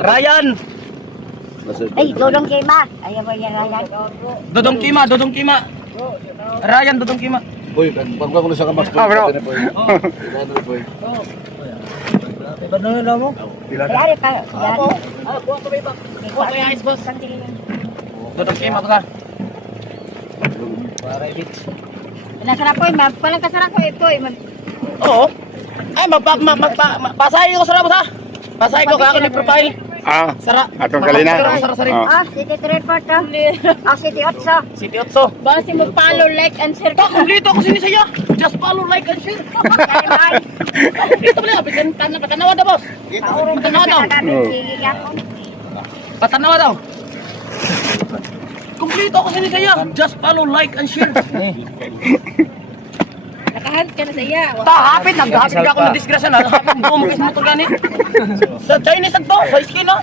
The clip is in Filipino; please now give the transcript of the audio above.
Ryan! Ay, Dodong Kima. Ayaw ba yan, Ryan? Dodong Kima, Dodong Kima. Ryan, Dodong Kima. Boy, pagka ko na sa kamas. Bro. Kaya ka. Dodong Kima ba ka? Nasarap ko, palang kasarap ko ito. Oo. Ay, pasahin ko sa ha. Pasahin ko kaya ako ni profile. Ah, Sara. atong kalina. Sara, sara. Ah. City 3 Port. City 8. City 8. Basi mo follow, like, and share ka. Kumplito ako sinisaya. Just follow, like, and share. Ito pala, patanawa daw, boss. Patanawa daw. Patanawa daw. Kumplito ako sinisaya. Just follow, like, and share. Nakahand ka na sa iya. Hapit ka ako ng disgrasya na. Hapit bumugis mo ito gani. Sa Chinese ito, sa skin ha.